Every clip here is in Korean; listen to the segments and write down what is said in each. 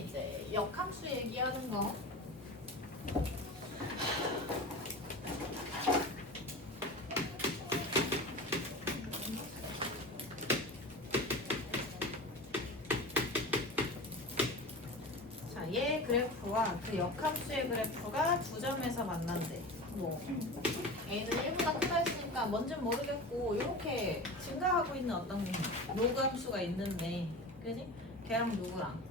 이제 역함수 얘기하는 거. 자, 얘 그래프와 그 역함수의 그래프가 두 점에서 만난대. 뭐 A는 1보다 크다 했으니까 뭔진 모르겠고 이렇게 증가하고 있는 어떤 로그 함수가 있는데, 그지? 걔랑 누구랑?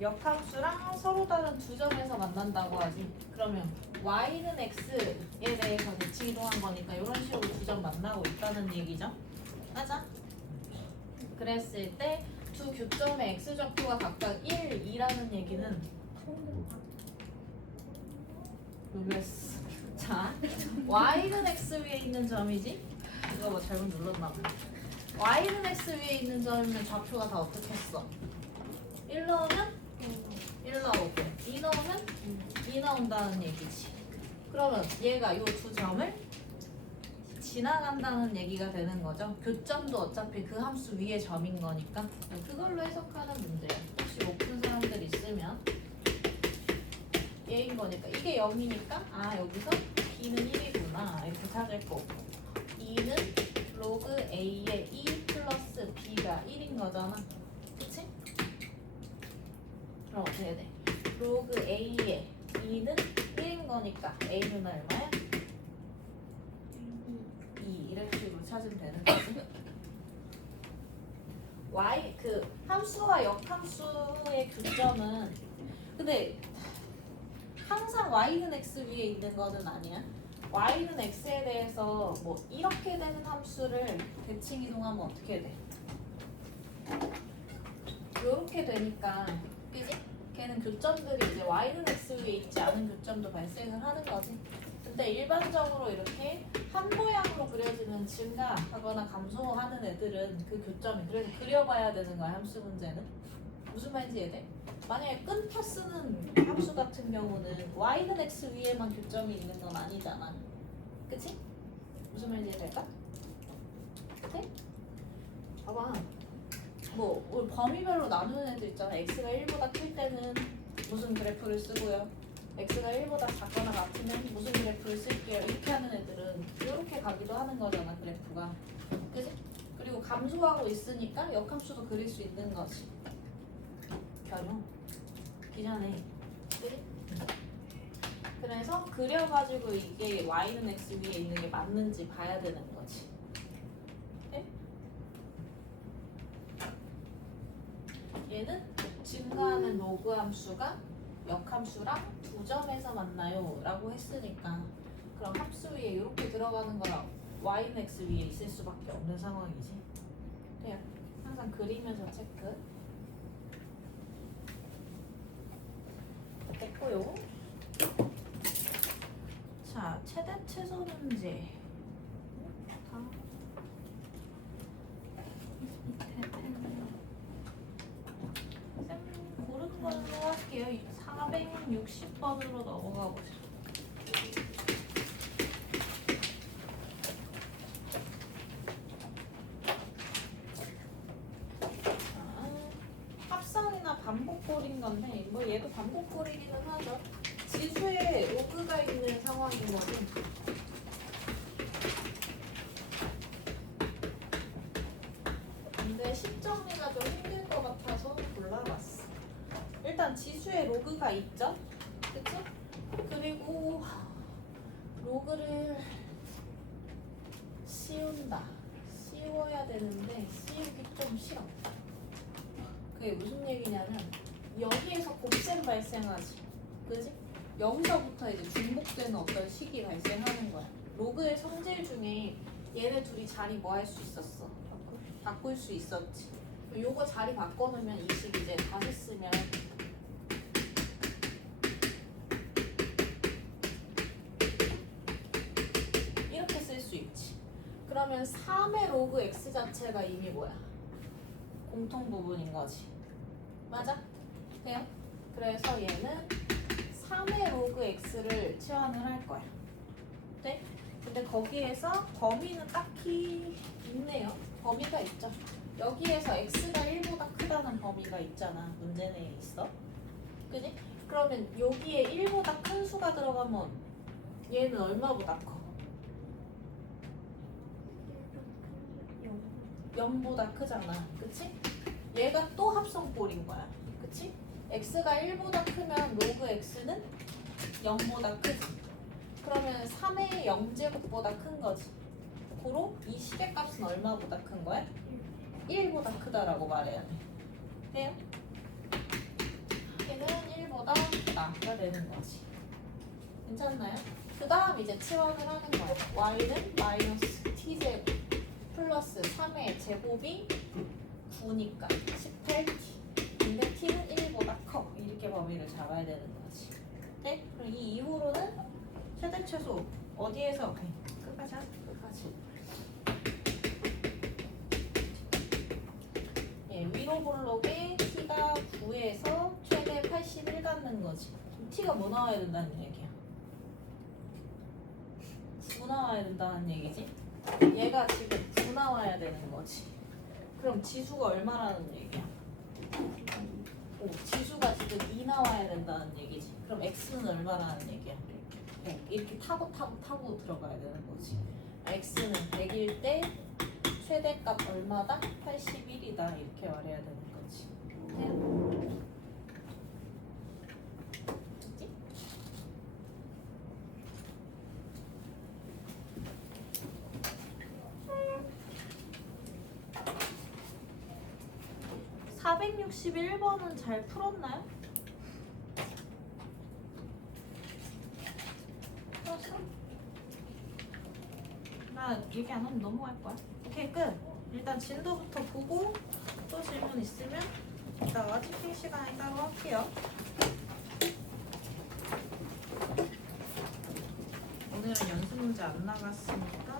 역함수랑 서로 다른 두 점에서 만난다고 하지. 그러면 y는 x에 대해서 대칭 이동한 거니까 이런 식으로 두 점 만나고 있다는 얘기죠. 맞아? 그랬을 때 두 교점의 x좌표가 각각 1, 2라는 얘기는 놀랬어. 자, y는 x 위에 있는 점이지? 이거 뭐 잘못 눌렀나 봐. y는 x 위에 있는 점이면 좌표가 다 어떻게 했어? 1 넣으면 1 나오고 2 넣으면 2 나온다는 얘기지. 그러면 얘가 이 두 점을 지나간다는 얘기가 되는 거죠. 교점도 어차피 그 함수 위에 점인 거니까 그걸로 해석하는 문제예요. 혹시 못 푼 사람들 있으면 얘인 거니까 이게 0이니까 아 여기서 b는 1이구나 이렇게 찾을 거고, 2는 로그 a의 2 플러스 b가 1인 거잖아. 그치? 그럼 어떻게 돼? 로그 a의 2는 1인 거니까 a는 얼마야? 2 이런 식으로 찾으면 되는 거지. y 그 함수와 역함수의 교점은 근데 항상 y는 x 위에 있는 거는 아니야. y는 x에 대해서 뭐 이렇게 되는 함수를 대칭 이동하면 어떻게 돼? 이렇게 되니까, 그지? 걔는 교점들이 이제 y는 x 위에 있지 않은 교점도 발생을 하는 거지. 근데 일반적으로 이렇게 한 모양으로 그려지는 증가하거나 감소하는 애들은 그 교점이 그래서 그려봐야 되는 거야. 함수 문제는 무슨 말인지 이해돼? 만약에 끊겨 쓰는 함수 같은 경우는 y는 x 위에만 교점이 있는 건 아니잖아. 그치? 무슨 말인지 이해될까? 그치? 봐봐. 뭐 우리 범위별로 나누는 애들 있잖아. x가 1보다 클 때는 무슨 그래프를 쓰고요. x가 1보다 작거나 같으면 무슨 그래프를 쓸게요. 이렇게 하는 애들은 이렇게 가기도 하는 거잖아. 그래프가. 그치? 그리고 감소하고 있으니까 역함수도 그릴 수 있는 거지. 변형. 기존에. 그치? 그래서 그려가지고 이게 y는 x 위에 있는 게 맞는지 봐야 되는 거지. 네? 얘는 증가하는 로그 함수가 역함수랑 두 점에서 만나요 라고 했으니까 그럼 함수 위에 이렇게 들어가는 거랑 y는 x 위에 있을 수밖에 없는 상황이지. 돼요. 항상 그리면서 체크. 됐고요. 자, 최대 최소 문제. 쌤 고른 걸로 할게요. 460번으로 넘어가 보자. 합성이나 반복골인 건데 뭐 얘도 반복골이기는 하죠. 지수에 로그가 있는 상황인 거지. 근데 식정리가 좀 힘들 것 같아서 골라봤어. 일단 지수에 로그가 있죠? 그치? 그리고 로그를 씌운다. 씌워야 되는데 씌우기 좀 싫어. 그게 무슨 얘기냐면 여기에서 곱셈 발생하지. 그치? 여기서부터 이제 중복되는 어떤 식이 발생하는 거야. 로그의 성질 중에 얘네 둘이 자리 뭐 할 수 있었어? 바꿀 수 있었지. 요거 자리 바꿔놓으면 이 식 이제 다시 쓰면 이렇게 쓸 수 있지. 그러면 3의 로그 x 자체가 이미 뭐야? 공통 부분인 거지. 맞아? 돼요? 그래서 얘는 3의 로그 x를 치환을 할 거야. 네? 근데 거기에서 범위는 딱히 있네요. 범위가 있죠. 여기에서 x가 1보다 크다는 범위가 있잖아. 문제 내에 있어. 그지? 그러면 여기에 1보다 큰 수가 들어가면 얘는 얼마보다 커? 0보다 크잖아. 그치? 얘가 또 합성꼴인 거야. 그치? x가 1보다 크면 로그 x는 0보다 크지. 그러면 3의 0제곱보다 큰 거지. 고로 이 시계값은 얼마보다 큰 거야? 1보다 크다라고 말해야 돼. 돼요? 얘는 1보다 크다가 되는 거지. 괜찮나요? 그 다음 이제 치환을 하는 거야. y는 마이너스 t제곱 플러스 3의 제곱이 9니까 18t. 근데 t는 1보다 커. 이렇게 범위를 잡아야 되는 거지. 네? 그럼 이 이후로는 최대 최소 어디에서 끝까지 하자. 끝까지. 예, 위로 볼록에 t가 9에서 최대 81 갖는 거지. t가 뭐 나와야 된다는 얘기야? 9 나와야 된다는 얘기지. 얘가 지금 9 나와야 되는 거지. 그럼 지수가 얼마라는 얘기야? 오, 지수가 지금 2 나와야 된다는 얘기지. 그럼 x는 얼마라는 얘기야? 네, 이렇게 타고 들어가야 되는 거지. x는 100일 때 최대값 얼마다? 81이다 이렇게 말해야 되는 거지. 네? 461번은 잘 풀었나요? 풀었어? 나 얘기 안 하면 넘어갈 거야. 오케이, 끝. 일단 진도부터 보고 또 질문 있으면 이따가 채팅 시간에 따로 할게요. 오늘은 연습 문제 안 나갔으니까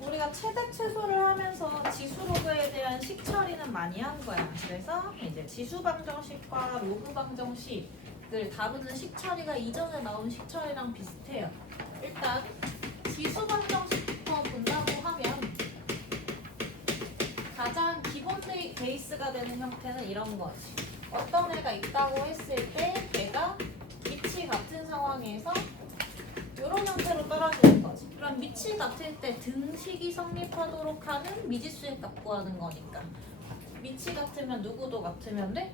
우리가 최대 최소를 하면서 지수 로그에 대한 식 처리는 많이 한 거야. 그래서 이제 지수 방정식과 로그 방정식을 다루는 식 처리가 이전에 나온 식 처리랑 비슷해요. 일단 지수 방정식부터 본다고 하면 가장 기본 베이스가 되는 형태는 이런 거지. 어떤 애가 있다고 했을 때 얘가 위치 같은 상황에서 이런 형태로 떨어지는 거지. 그럼 밑이 같을 때 등식이 성립하도록 하는 미지수의 값 구하는 거니까 밑이 같으면 누구도 같으면 돼?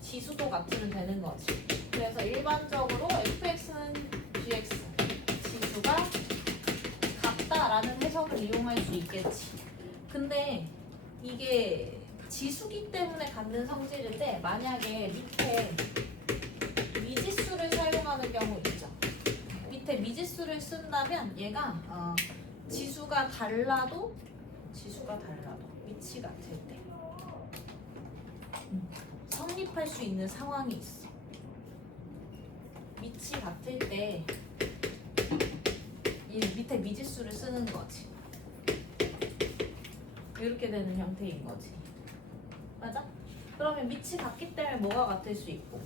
지수도 같으면 되는 거지. 그래서 일반적으로 fx는 gx 지수가 같다라는 해석을 이용할 수 있겠지. 근데 이게 지수기 때문에 갖는 성질인데 만약에 밑에 미지수를 사용하는 경우 있죠. 밑에 미지수를 쓴다면 얘가 지수가 달라도 밑이 같을 때 성립할 수 있는 상황이 있어. 밑이 같을 때 이 밑에 미지수를 쓰는 거지. 이렇게 되는 형태인 거지. 맞아? 그러면 밑이 같기 때문에 뭐가 같을 수 있고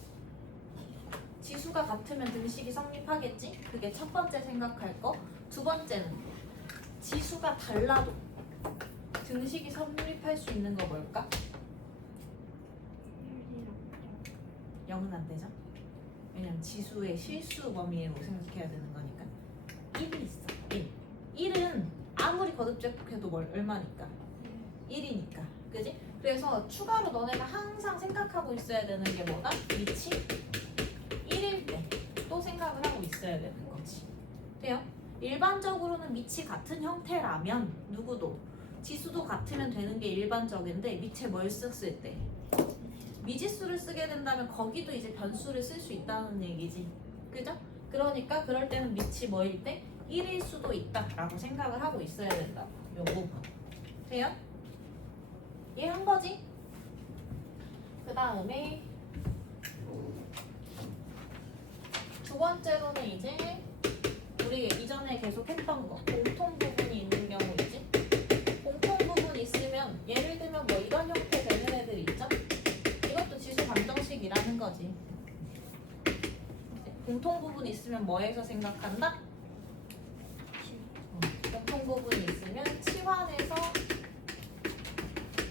지수가 같으면 등식이 성립하겠지? 그게 첫 번째 생각할 거. 두 번째는 지수가 달라도 등식이 성립할 수 있는 거 뭘까? 0은 안 되죠? 왜냐면 지수의 실수 범위로 생각해야 되는 거니까. 1이 있어. 1. 1은 아무리 거듭제곱해도 얼마니까? 1이니까. 그지? 그래서 추가로 너네가 항상 생각하고 있어야 되는 게 뭐다? 밑이 1일 때 또 생각을 하고 있어야 되는 거지. 돼요? 일반적으로는 밑이 같은 형태라면 누구도 지수도 같으면 되는 게 일반적인데 밑에 뭘 썼을 때 미지수를 쓰게 된다면 거기도 이제 변수를 쓸 수 있다는 얘기지. 그죠? 그러니까 그럴 때는 밑이 뭐일 때 1일 수도 있다라고 생각을 하고 있어야 된다. 요 부분. 돼요? 이해한 거지? 그 다음에 두 번째로는 이제 우리 이전에 계속 했던 거 공통 부분이 있는 경우이지. 공통 부분이 있으면 예를 들면 뭐 이런 형태 되는 애들 있죠? 이것도 지수 방정식이라는 거지. 공통 부분이 있으면 뭐에서 생각한다? 공통 부분이 있으면 치환해서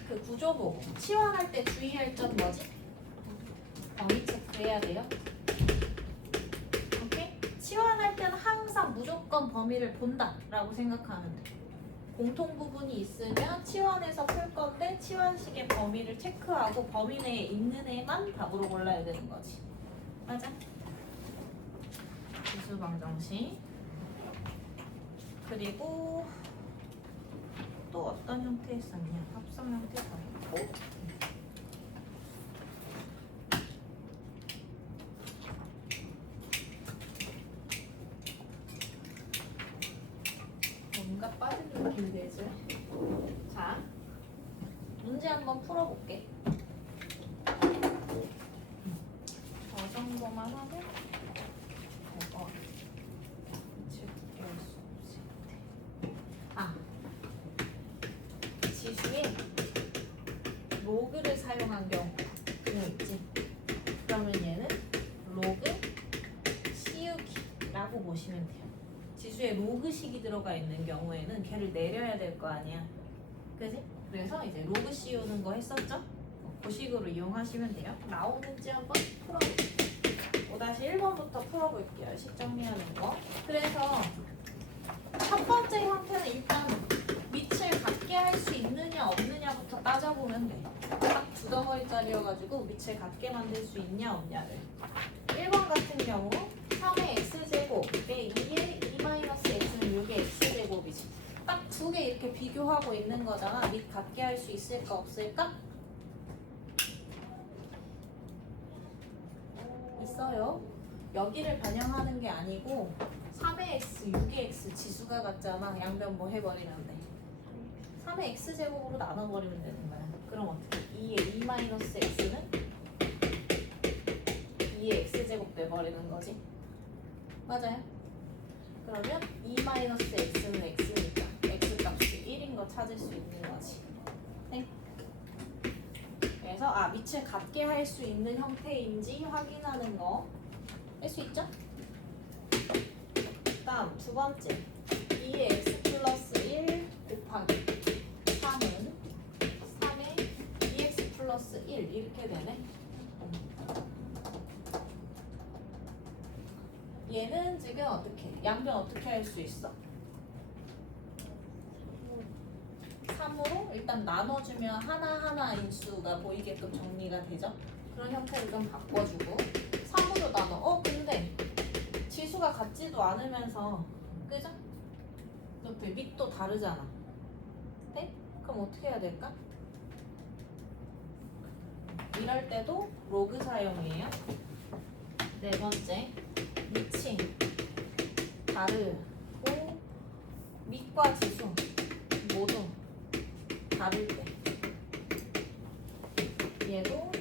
그 구조 보고 치환할 때 주의할 점 뭐지? 범위 체크해야 돼요. 오케이? 치환할 때는 항상 무조건 범위를 본다라고 생각하면 돼. 공통 부분이 있으면 치환해서 풀 건데 치환식의 범위를 체크하고 범위 내에 있는 애만 답으로 골라야 되는 거지. 맞아? 지수 방정식. 그리고 또 어떤 형태 있었냐? 합성 형태가 있고. 뭔가 빠진 느낌이 되죠? 자, 문제 한번 풀어볼게. 저 정도만 하면 이거 제외할 수 없을 때. 아, 지수에 로그를 사용한 경우 있지. 그러면 얘는 로그 씌우기라고 보시면 돼요. 지수에 로그식이 들어가 있는 경우에는 걔를 내려야 될 거 아니야. 그지? 그래서 이제 로그 씌우는 거 했었죠? 그 식으로 이용하시면 돼요. 나오는지 한번 풀어볼게요. 5-1번부터 풀어볼게요. 식 정리하는 거. 그래서 첫 번째 형태는 일단 밑을 같게 할 수 있느냐 없느냐부터 따져보면 돼. 딱 두 덩어리짜리여가지고 밑을 같게 만들 수 있냐 없냐를. 1번 같은 경우 3의 x제곱에 2의 2-x는 6의 x제곱이지. 딱 두 개 이렇게 비교하고 있는 거잖아. 밑 같게 할 수 있을까 없을까? 있어요. 여기를 반영하는 게 아니고 3의 x, 6의 x 지수가 같잖아. 양변 해버리면 돼. 3의 x제곱으로 나눠버리면 되는 거야. 그럼 어떻게? 2의 2-x는 2의 x제곱 돼버리는 거지. 맞아요? 그러면 2-x는 x니까 x값이 1인 거 찾을 수 있는 거지. 네? 그래서 밑을 같게 할 수 있는 형태인지 확인하는 거 할 수 있죠? 다음 두 번째 2의 x 플러스 1 곱하기 3은 3의 2x 플러스 1 이렇게 되네. 얘는 지금 어떻게 양변 어떻게 할 수 있어? 3으로 일단 나눠주면 하나하나 인수가 보이게끔 정리가 되죠? 그런 형태를 좀 바꿔주고 3으로 나눠. 근데 지수가 같지도 않으면서 그죠? 이렇게 밑도 다르잖아. 네? 그럼 어떻게 해야 될까? 이럴 때도 로그 사용이에요. 네 번째 밑이 다르고 밑과 지수 모두 다를 때 얘도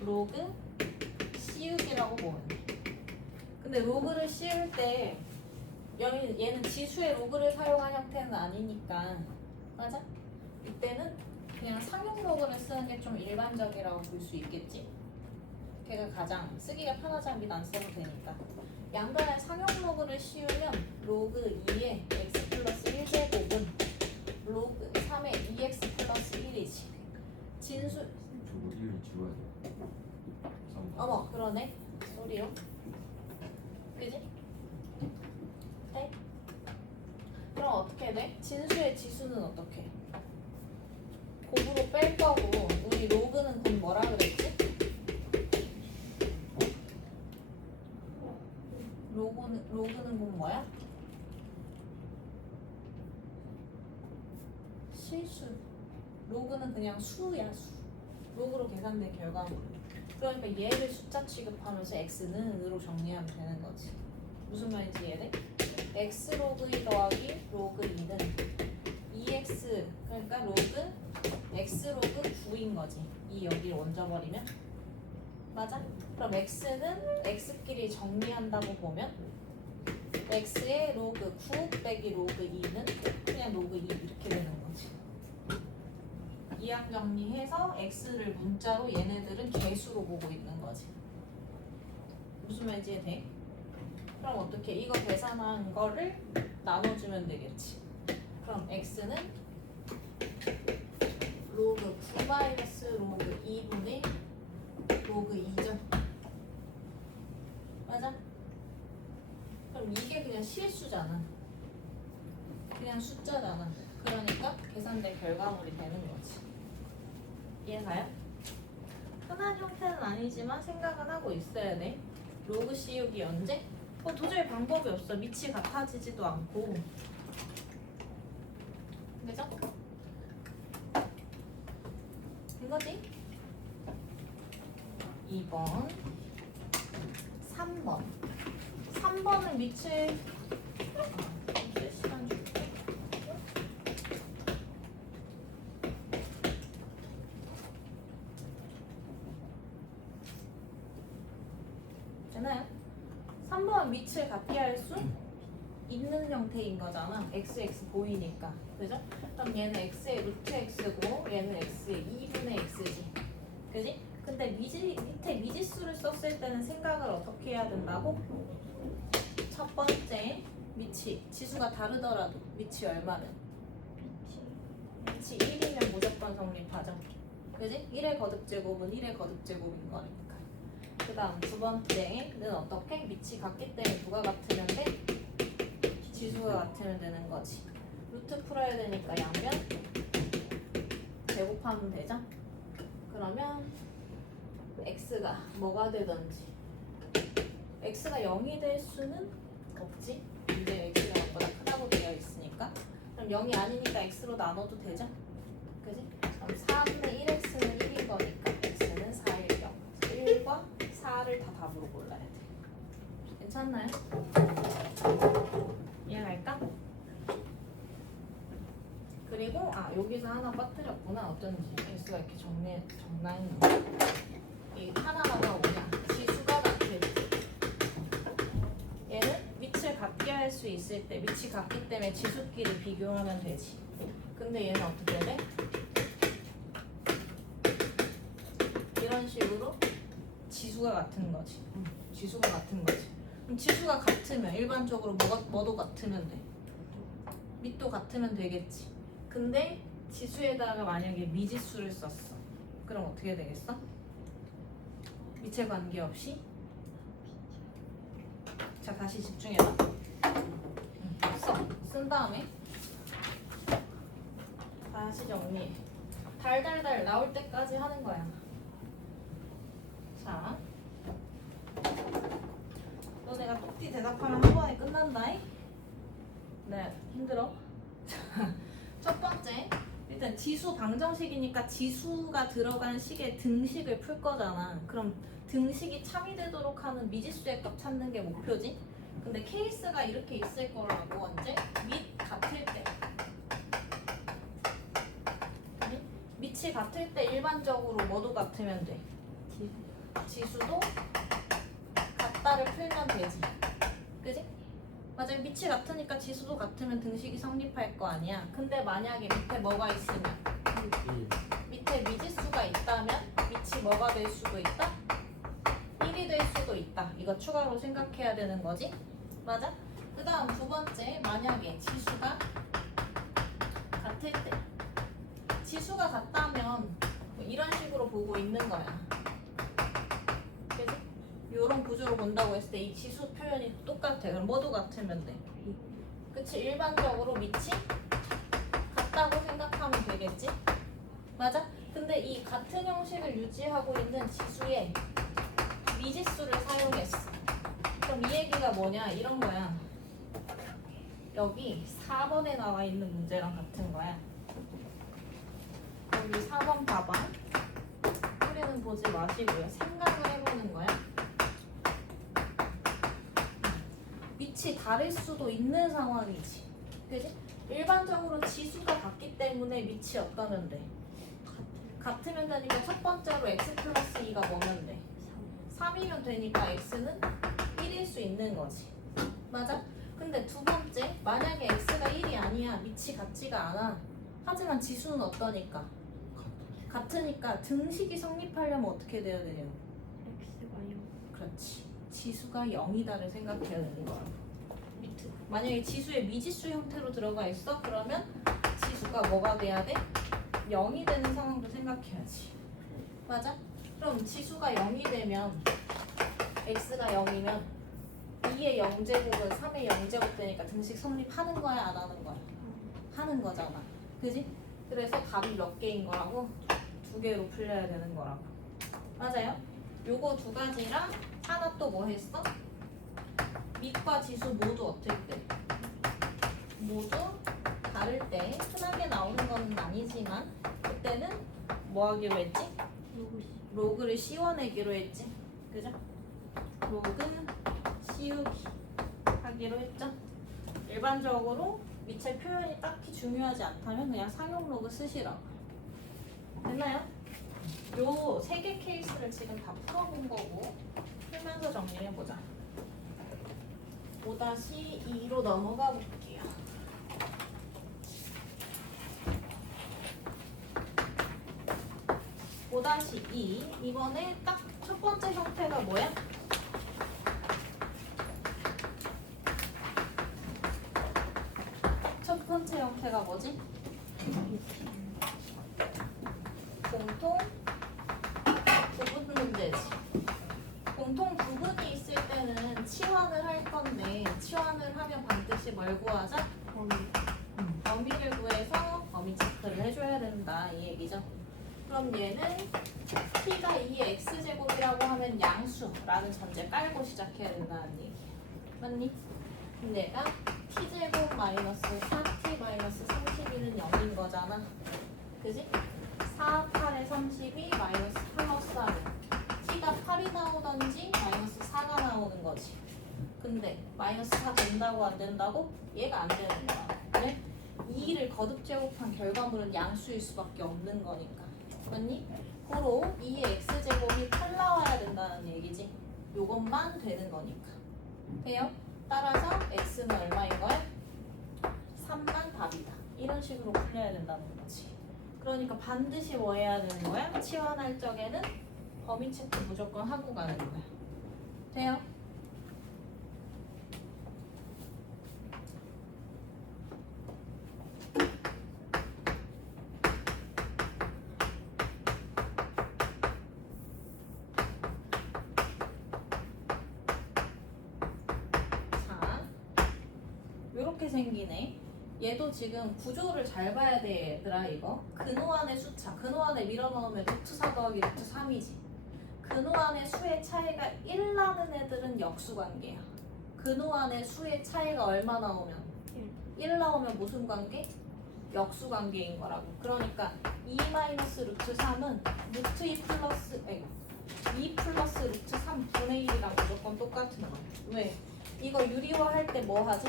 로그 씌우기라고 보면 돼. 근데 로그를 씌울 때 얘는 지수의 로그를 사용한 형태는 아니니까 맞아? 이때는 그냥 상용 로그를 쓰는 게 좀 일반적이라고 볼 수 있겠지? 걔가 가장 쓰기가 편하지 않긴 안 써도 되니까 양변에 상용 로그를 씌우면 로그 2의 x 플러스 1제곱은 로그 3의 2x 플러스 1이지. 진수 저거 1을 지워야 돼. 어머 그러네 소리요. 그지? 네? 그럼 어떻게 돼? 진수의 지수는 어떻게? 곱으로 뺄 거고 우리 로그는 곧 뭐라 그랬지? 로그는 곧 뭐야? 실수. 로그는 그냥 수야 수. 로그로 계산된 결과물. 그러니까 얘를 숫자 취급하면서 x는 으로 정리하면 되는 거지. 무슨 말인지 이해돼? x 로그 2 더하기 로그 2는 2x 그러니까 로그 x 로그 9인 거지. 이 여기를 얹어버리면 맞아? 그럼 x는 x끼리 정리한다고 보면 x의 로그 9 빼기 로그 2는 그냥 로그 2 이렇게 되는 거지. 이항 정리해서 x를 문자로 얘네들은 개수로 보고 있는 거지. 무슨 말인지 이해 돼? 그럼 어떻게 이거 계산한 거를 나눠주면 되겠지. 그럼 x는 로그 9 마이너스 로그 2분의 로그 2죠. 맞아? 그럼 이게 그냥 실수잖아. 그냥 숫자잖아. 그러니까 계산된 결과물이 되는 거지. 이해가요? 흔한 형태는 아니지만 생각은 하고 있어야 돼. 로그 씌우기 언제? 도저히 방법이 없어. 밑이 같아지지도 않고. 그죠? 이거지? 2번 3번 3번은 밑을 쓸 시간 줄게. 되나요? 3번은 밑을 같게 할 수 있는 형태인 거잖아. XX 보이니까. 그죠? 그럼 얘는 x의 루트 x고 얘는 x의 2분의 x지. 그지? 근데 밑에 미지수를 썼을 때는 생각을 어떻게 해야 된다고? 첫 번째 밑이 지수가 다르더라도 밑이 얼마는? 밑이 1이면 무조건 성립하죠. 그지? 1의 거듭제곱은 1의 거듭제곱인 거니까. 그 다음 두 번째는 어떻게? 밑이 같기 때문에 누가 같으면 돼? 지수가 같으면 되는 거지. 루트 풀어야 되니까 양변 제곱하면 되죠? 그러면 x가 뭐가 되든지 x가 0이 될 수는 없지. 이제 x가 0보다 크다고 되어 있으니까. 그럼 0이 아니니까 x로 나눠도 되죠? 그지? 그럼 4분의 1x는 1인 거니까 x는 4일 경 1과 4를 다 답으로 골라야 돼. 괜찮나요? 이해갈까? 그리고 여기서 하나 빠뜨렸구나. 어쩐지 x가 이렇게 정나있는 이 하나가 뭐냐? 지수가 같을 때 얘는 밑을 같게 할 수 있을 때 밑이 같기 때문에 지수끼리 비교하면 되지. 근데 얘는 어떻게 돼? 이런 식으로 지수가 같은 거지. 지수가 같은 거지. 그럼 지수가 같으면 일반적으로 뭐도 같으면 돼? 밑도 같으면 되겠지. 근데 지수에다가 만약에 미지수를 썼어. 그럼 어떻게 되겠어? 밑에 관계없이. 자, 다시 집중해봐. 쓴 다음에 다시 정리해. 달달달 나올 때까지 하는 거야. 자, 너네가 똑띠 대답하면 한 번에 끝난다잉? 네, 힘들어? 첫 번째, 일단 지수 방정식이니까 지수가 들어간 식의 등식을 풀 거잖아. 그럼 등식이 참이 되도록 하는 미지수의 값 찾는 게 목표지. 근데 케이스가 이렇게 있을 거라고. 언제? 밑 같을 때. 밑이 같을 때 일반적으로 뭐도 같으면 돼? 지수도 같다를 풀면 되지. 그지? 맞아. 밑이 같으니까 지수도 같으면 등식이 성립할 거 아니야. 근데 만약에 밑에 뭐가 있으면 밑에 미지수가 있다면 밑이 뭐가 될 수도 있다? 1이 될 수도 있다. 이거 추가로 생각해야 되는 거지. 맞아? 그 다음 두 번째, 만약에 지수가 같을 때 지수가 같다면 뭐 이런 식으로 보고 있는 거야. 그치? 이런 구조로 본다고 했을 때 이 지수 표현이 똑같아. 그럼 뭐도 같으면 돼. 그치? 일반적으로 밑이 같다고 생각하면 되겠지? 맞아? 근데 이 같은 형식을 유지하고 있는 지수에 미지수를 사용했어. 그럼 이 얘기가 뭐냐? 이런 거야. 여기 4번에 나와 있는 문제랑 같은 거야. 여기 4번 봐봐. 우리는 보지 마시고요. 생각을 해보는 거야. 밑이 밑이 다를 수도 있는 상황이지. 그지? 일반적으로 지수가 같기 때문에 밑이 어떠면 돼? 같으면 되니까 첫 번째로 x 플러스 2가 뭐면 돼? 3이면 되니까 x는 1일 수 있는 거지. 맞아? 근데 두 번째, 만약에 x가 1이 아니야. 밑이 같지가 않아. 하지만 지수는 어떠니까? 같으니까 등식이 성립하려면 어떻게 돼야 돼요? x가 0. 그렇지. 지수가 0이다를 생각해야 되는 거야. 만약에 지수의 미지수 형태로 들어가 있어? 그러면 지수가 뭐가 돼야 돼? 0이 되는 상황도 생각해야지. 맞아? 그럼 지수가 0이 되면 x가 0이면 2의 0제곱은 3의 0제곱 되니까 등식 성립하는 거야? 안 하는 거야? 하는 거잖아. 그지? 그래서 답이 몇 개인 거라고? 2개로 풀려야 되는 거라고. 맞아요? 요거 두 가지랑 하나 또 뭐 했어? 밑과 지수 모두 어떨 때? 모두 다를 때 흔하게 나오는 건 아니지만 그때는 뭐 하기로 했지? 로그를 씌워내기로 했지. 그죠? 로그 씌우기 하기로 했죠. 일반적으로 밑의 표현이 딱히 중요하지 않다면 그냥 상용 로그 쓰시라고. 됐나요? 요 세 개 케이스를 지금 다 풀어본 거고 풀면서 정리해보자. 5-2로 넘어가 볼게요. 5-2 이번에 딱 첫 번째 형태가 뭐야? 첫 번째 형태가 뭐지? 공통 부분 문제지. 공통 부분이 있을 때는 치환을 할 건데 치환을 하면 반드시 뭘 구하자? 범위를 구해서 범위 체크를 해줘야 된다 이 얘기죠. 그럼 얘는 t가 2의 x제곱이라고 하면 양수라는 전제 깔고 시작해야 된다는 얘기 맞니? 근데 얘가 t제곱 마이너스 4t 마이너스 32는 0인 거잖아. 그지? 4, 8에 32 마이너스 플러스 4는 t가 8이 나오던지 마이너스 4가 나오는 거지. 근데 마이너스 4 된다고 안 된다고? 얘가 안 되는 거야. 왜? 2를 거듭 제곱한 결과물은 양수일 수밖에 없는 거니까. 맞니? 고로 2의 x제곱이 8 나와야 된다는 얘기지. 요것만 되는 거니까. 돼요? 따라서 x는 얼마인 거야? 3만 답이다. 이런 식으로 풀려야 된다는 거지. 그러니까 반드시 뭐 해야 되는 거야? 치환할 적에는 범위 체크 무조건 하고 가는 거야. 돼요? 자, 요렇게 생기네. 얘도 지금 구조를 잘 봐야 돼 얘들아 이거. 근호안의 수차, 근호안에 밀어넣으면 루트 4 더하기 루트 3이지. 근호안의 수의 차이가 1 나는 애들은 역수관계야. 근호안의 수의 차이가 얼마 나오면? 1 나오면 무슨 관계? 역수관계인 거라고. 그러니까 2 마이너스 루트 3은 루트 2 플러스 2 플러스 루트 3 분의 1이랑 무조건 똑같은 거야. 왜? 이거 유리화 할 때 뭐 하지?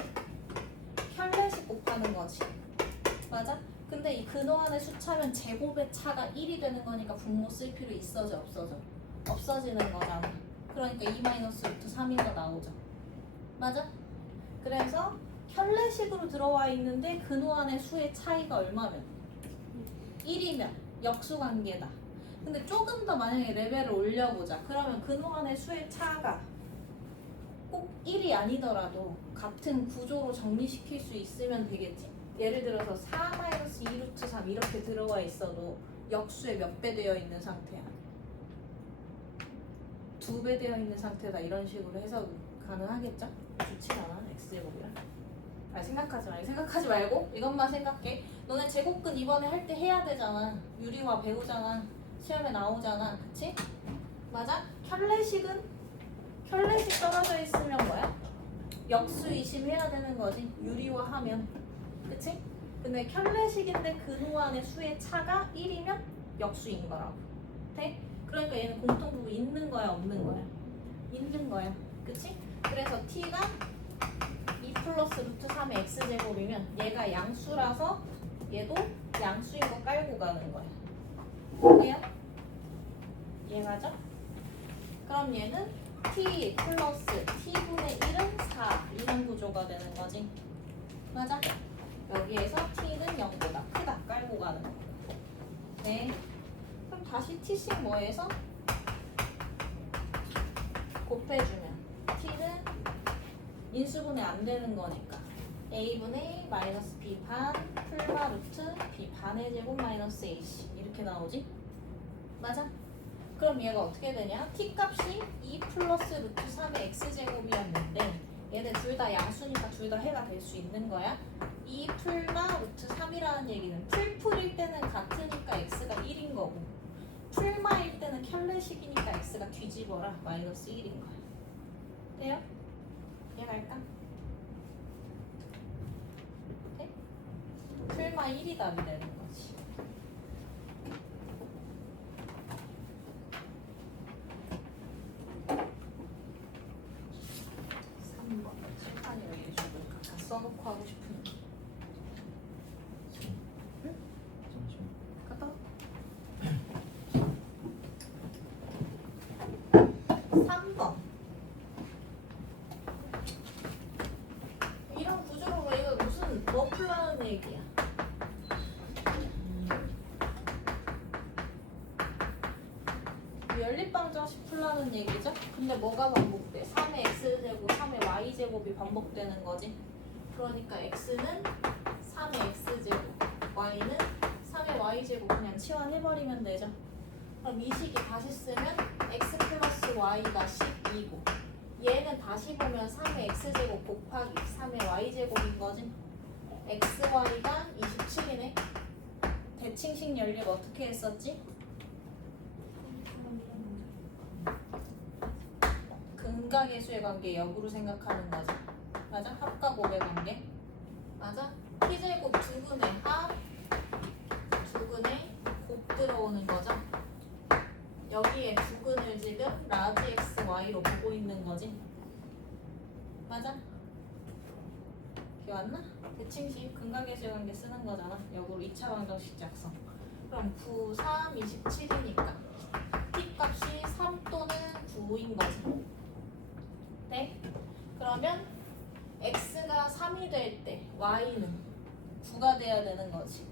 켤레식 곱하는 거지. 맞아? 근데 이 근호안의 수차면 제곱의 차가 1이 되는 거니까 분모 쓸 필요 있어져 없어져? 없어지는 거잖아. 그러니까 2 마이너스 루트 3인 거 나오죠. 맞아? 그래서 켤레식으로 들어와 있는데 근호안의 수의 차이가 얼마면? 1이면 역수관계다. 근데 조금 더 만약에 레벨을 올려보자. 그러면 근호안의 수의 차가 꼭 1이 아니더라도 같은 구조로 정리시킬 수 있으면 되겠지. 예를 들어서 4-2 루트 3 이렇게 들어와 있어도 역수에 몇 배 되어 있는 상태야? 2배 되어 있는 상태다. 이런 식으로 해서 가능하겠죠? 좋지 않아? x제곱이랑. 생각하지 말고 이것만 생각해. 너네 제곱근 이번에 할 때 해야 되잖아. 유리화 배우잖아. 시험에 나오잖아. 그치? 맞아? 켤레식은 켤레식 떨어져 있으면 뭐야? 역수이심 해야 되는 거지. 유리화하면. 그치? 근데 켤레식인데 근호안의 수의 차가 1이면 역수인 거라고. 돼? 그러니까 얘는 공통부분 있는 거야 없는 거야? 있는 거야. 그치? 그래서 t가 플러스 루트 3의 x제곱이면 얘가 양수라서 얘도 양수인 거 깔고 가는 거야. 이해요? 이해가죠? 그럼 얘는 t 플러스 t분의 1은 4 이런 구조가 되는 거지. 맞아? 여기에서 t는 0보다 크다 깔고 가는 거. 네. 그럼 다시 t씩 뭐해서 곱해주면 t는 인수분해 안 되는 거니까 a분의 마이너스 b반 풀마 루트 b반의 제곱 마이너스 ac 이렇게 나오지? 맞아? 그럼 얘가 어떻게 되냐? t 값이 2 플러스 루트 3의 x제곱이었는데 얘네 둘 다 양수니까 둘 다 해가 될 수 있는 거야. 2 풀마 루트 3이라는 얘기는 풀풀일 때는 같으니까 x가 1인 거고 풀마일 때는 켤레식이니까 x가 뒤집어라 마이너스 1인 거야. 돼요? 이해갈까? 돼? 풀마 1이 답이 되는 거지. 칠판이라 얘기해줄까? 다 써놓고 하고 싶은데. 응? 갔다 와. 3번. 이런 구조로 왜 이거 무슨 뭐 풀라는 얘기야? 연립방정식 풀라는 얘기죠? 근데 뭐가 반복돼? 3의 x제곱, 3의 y제곱이 반복되는 거지. 그러니까 x는 3의 x제곱, y는 3의 y제곱 그냥 치환해버리면 되죠. 그럼 이 식이 다시 쓰면 x 플러스 y가 12고 얘는 다시 보면 3의 x제곱 곱하기 3의 y제곱인 거지. xy가 27이네. 대칭식 연립 어떻게 했었지? 근각의수의 관계 역으로 생각하는 거지. 맞아? 합과 곱의 관계. 맞아? t제곱 두근의 합, 두근의 곱 들어오는 거죠. 여기에 두근을 지금 라지 x, y로 보고 있는 거지. 맞아? 기억났나? 대칭식 근각의수의 관계 쓰는 거잖아. 역으로 2차 방정식 작성. 그럼 9, 3, 27이니까 t 값이 3 또는 9인 거지. 네? 그러면 x가 3이 될 때 y는 9가 돼야 되는 거지.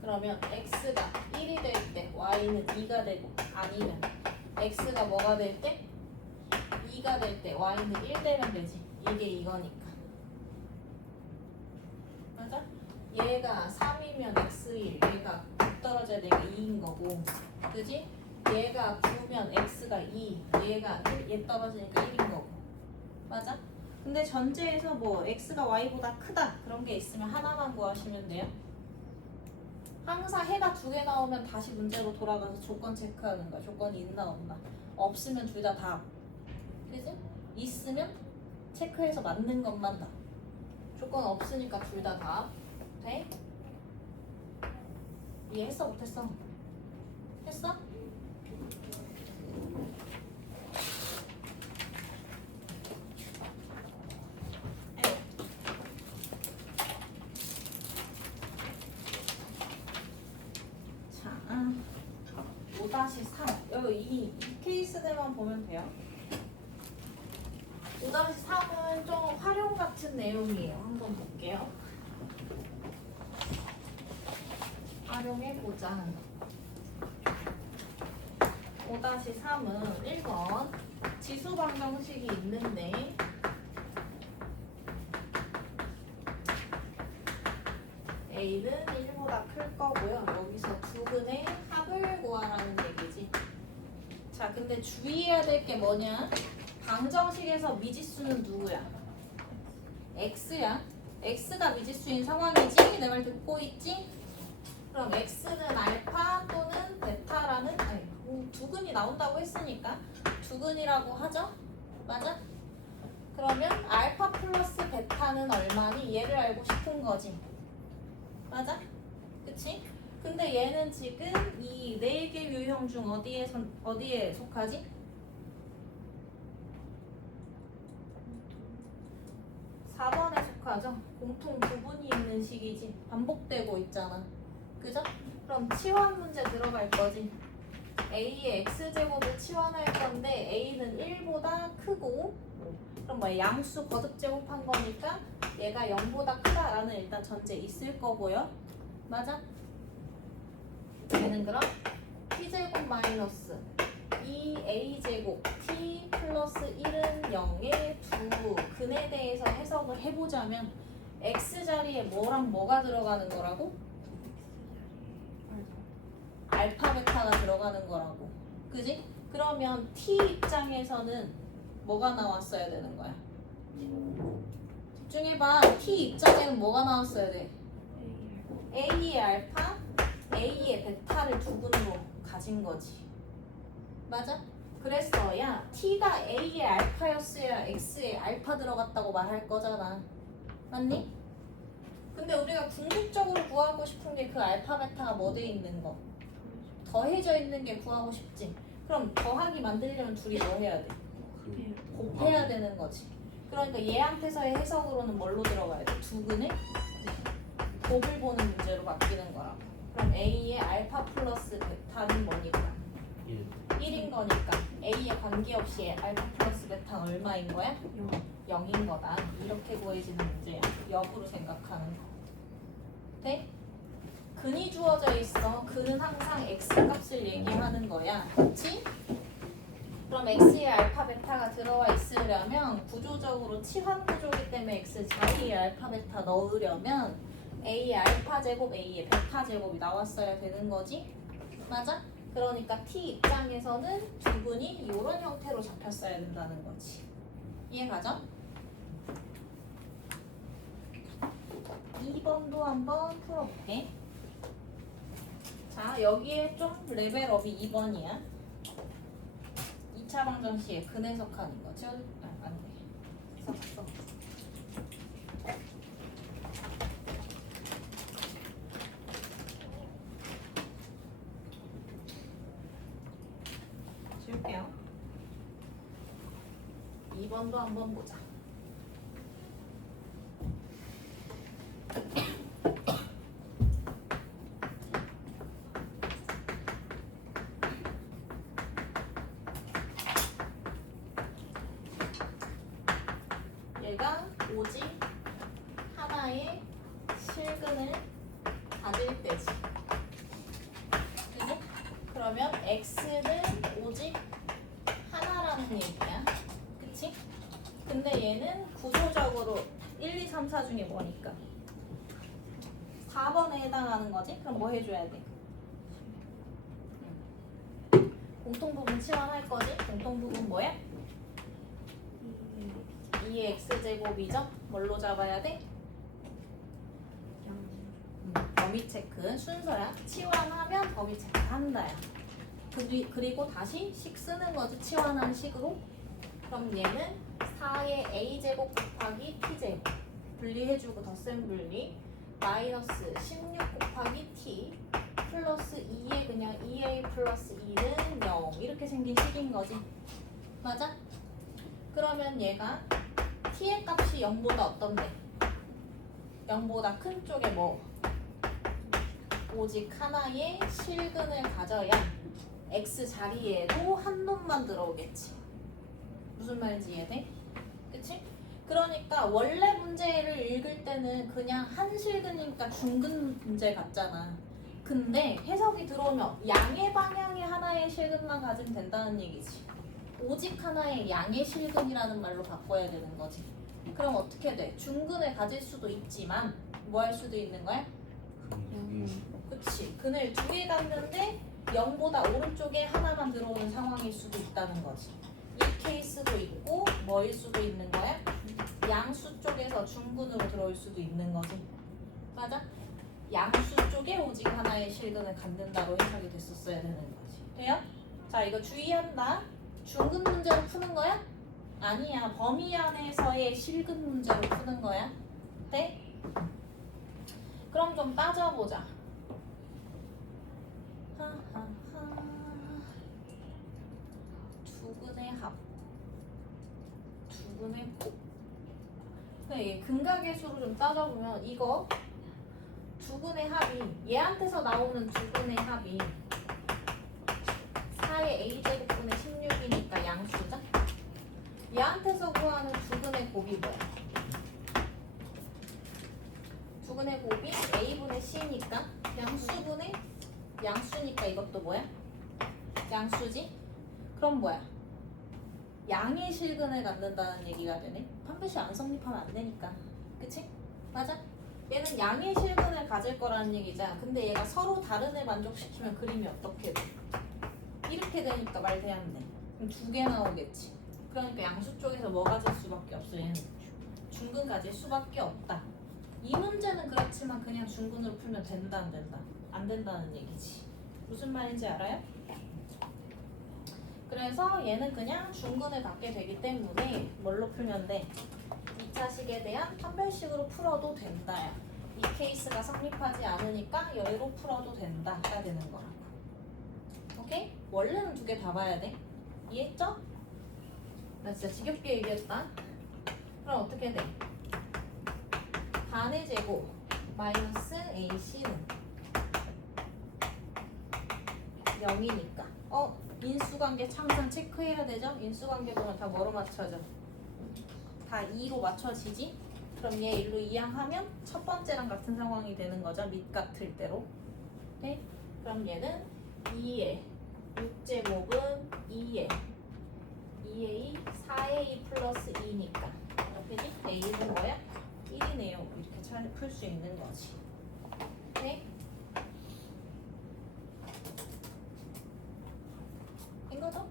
그러면 x가 1이 될 때 y는 2가 되고 아니면 x가 뭐가 될 때? 2가 될 때 y는 1 되면 되지. 이게 이거니까. 맞아? 얘가 3이면 x1, 얘가 9 떨어져야 되니까 2인 거고 그지? 얘가 9면 x가 2, 얘가 1, 얘 떨어지니까 1인 거고 맞아? 근데 전제에서 뭐 x가 y보다 크다 그런 게 있으면 하나만 구하시면 돼요. 항상 해가 2개 나오면 다시 문제로 돌아가서 조건 체크하는 거야. 조건이 있나 없나. 없으면 둘 다 답. 그지? 있으면 체크해서 맞는 것만 답. 조건 없으니까 둘 다 답. 돼? 이해했어? 못했어? 했어? 자, 5-3 여기 이 케이스들만 보면 돼요. 5-3은 좀 활용 같은 내용이에요. 한번 볼게요. 활용해보자. 5-3은 1번 지수 방정식이 있는데 A는 1보다 클 거고요. 여기서 두근의 합을 구하라는 얘기지. 자, 근데 주의해야 될 게 뭐냐? 방정식에서 미지수는 누구야? X야. X가 미지수인 상황이지? 내 말 듣고 있지? 그럼 X는 알파 또는 베타라는 두근이 나온다고 했으니까 두근이라고 하죠? 맞아? 그러면 알파 플러스 베타는 얼마니? 얘를 알고 싶은 거지. 맞아? 그치? 근데 얘는 지금 이 4개 유형 중 어디에 속하지? (4번에) 이해가죠? 공통 부분이 있는 식이지. 반복되고 있잖아. 그죠? 그럼 치환 문제 들어갈 거지. A의 x제곱을 치환할 건데 A는 1보다 크고, 그럼 뭐 양수 거듭 제곱한 거니까 얘가 0보다 크다라는 일단 전제 있을 거고요. 맞아? 얘는 그럼 t제곱 마이너스 2a제곱 t 플러스 1은 0의 두 근에 대해서 해석을 해보자면 x 자리에 뭐랑 뭐가 들어가는 거라고? 알파 베타가 들어가는 거라고. 그지? 그러면 t 입장에서는 뭐가 나왔어야 되는 거야? 집중해봐. t 입장에는 뭐가 나왔어야 돼? a의 알파, a의 베타를 두근으로 가진 거지. 맞아? 그랬어야 t가 a의 알파였어야 x의 알파 들어갔다고 말할 거잖아. 맞니? 근데 우리가 궁극적으로 구하고 싶은 게 그 알파 베타가 뭐 돼 있는 거? 더해져 있는 게 구하고 싶지. 그럼 더하기 만들려면 둘이 뭐 해야 돼? 곱해야 되는 거지. 그러니까 얘한테서의 해석으로는 뭘로 들어가야 돼? 두근을 곱을 보는 문제로 바뀌는 거라고. 그럼 a의 알파 플러스 베타는 뭐니까? 1인 거니까 a에 관계없이 알파 플러스 베타는 얼마인 거야? 0인 거다. 이렇게 구해지는 문제야. 역으로 생각하는 거. 네? 근이 주어져 있어. 근은 항상 x 값을 얘기하는 거야. 그렇지? 그럼 x에 알파 베타가 들어와 있으려면 구조적으로 치환 구조이기 때문에 x 자리에 알파 베타 넣으려면 a의 알파 제곱, a의 베타 제곱이 나왔어야 되는 거지. 맞아? 그러니까 t 입장에서는 두근이 이런 형태로 잡혔어야 된다는 거지. 이해가죠? 2번도 한번 풀어볼게. 자, 여기에 좀 레벨업이 2번이야. 2차 방정 시에 근해석하는 거. 지워줄? 안 돼. 썼어. 지울게요. 2번도 한번 보자. 얘가 오직 하나의 실근을 가질 때지. 그지? 그러면 x는 오직 하나라는 얘기야. 그치? 근데 얘는 구조적으로 1, 2, 3, 4 중에 뭐니까? 4번에 해당하는 거지? 그럼 뭐 해줘야 돼? 공통부분 치환할 거지? 공통부분 뭐야? 2의 x제곱이죠? 뭘로 잡아야 돼? 범위 체크 순서야. 치환하면 범위 체크 한다야. 그리고 다시 식 쓰는 거지. 치환한 식으로. 그럼 얘는 4의 a제곱 곱하기 t제곱 분리해주고 덧셈 분리 마이너스 16 곱하기 t 플러스 2에 그냥 2a 플러스 2는 0 이렇게 생긴 식인 거지. 맞아? 그러면 얘가 t의 값이 0보다 어떤데? 0보다 큰 쪽에 뭐? 오직 하나의 실근을 가져야 x 자리에도 한 놈만 들어오겠지. 무슨 말인지 이해돼? 그치? 그러니까 원래 문제를 읽을 때는 그냥 한 실근이니까 중근 문제 같잖아. 근데 해석이 들어오면 양의 방향의 하나의 실근만 가지면 된다는 얘기지. 오직 하나의 양의 실근이라는 말로 바꿔야 되는 거지. 그럼 어떻게 돼? 중근을 가질 수도 있지만 뭐 할 수도 있는 거야? 그치. 근을 두 개 갖는데 0보다 오른쪽에 하나만 들어오는 상황일 수도 있다는 거지. 이 케이스도 있고 뭐일 수도 있는 거야? 양수 쪽에서 중근으로 들어올 수도 있는 거지. 맞아? 양수 쪽에 오직 하나의 실근을 갖는다고 해석이 됐었어야 되는 거지. 돼요? 자, 이거 주의한다. 중근 문제로 푸는 거야? 아니야. 범위 안에서의 실근 문제로 푸는 거야. 돼? 그럼 좀 따져보자. 하하하. 두근의 합, 두근의 곱. 근데 이게 근각의 수로 좀 따져보면 이거 두근의 합이 얘한테서 나오는 두근의 합이 4의 a제곱분의 16이니까 양수죠? 얘한테서 구하는 두근의 곱이 뭐야? 두근의 곱이 a분의 c니까 양수분의 양수니까 이것도 뭐야? 양수지? 그럼 뭐야? 양의 실근을 갖는다는 얘기가 되네. 판별식 안 성립하면 안 되니까. 그치? 맞아? 얘는 양의 실근을 가질 거라는 얘기잖아. 근데 얘가 서로 다른 애 만족시키면 그림이 어떻게 돼? 이렇게 되니까 말 돼야 돼. 그럼 두 개 나오겠지. 그러니까 양수 쪽에서 뭐 가질 수밖에 없어. 얘는 중근 가질 수밖에 없다. 이 문제는 그렇지만 그냥 중근으로 풀면 된다 안 된다? 안 된다는 얘기지. 무슨 말인지 알아요? 그래서 얘는 그냥 중근을 갖게 되기 때문에 뭘로 풀면 돼? 2차식에 대한 판별식으로 풀어도 된다야. 이 케이스가 성립하지 않으니까 얘로 풀어도 된다가 되는 거라고. 오케이? 원래는 두 개 다 봐야 돼. 이해했죠? 나 진짜 지겹게 얘기했다. 그럼 어떻게 돼? 반의 제곱 마이너스 AC는 0이니까 인수관계 항상 체크해야 되죠? 인수관계 보면 다 뭐로 맞춰져? 다 2로 맞춰지지? 그럼 얘 일로 이항하면 첫 번째랑 같은 상황이 되는 거죠? 밑 같을 대로. 오케이? 그럼 얘는 2에 6제곱은 2에 2a 4a 플러스 2니까 그지? a는 뭐야? 1이네요. 이렇게 풀 수 있는 거지. 오케이? 이거죠?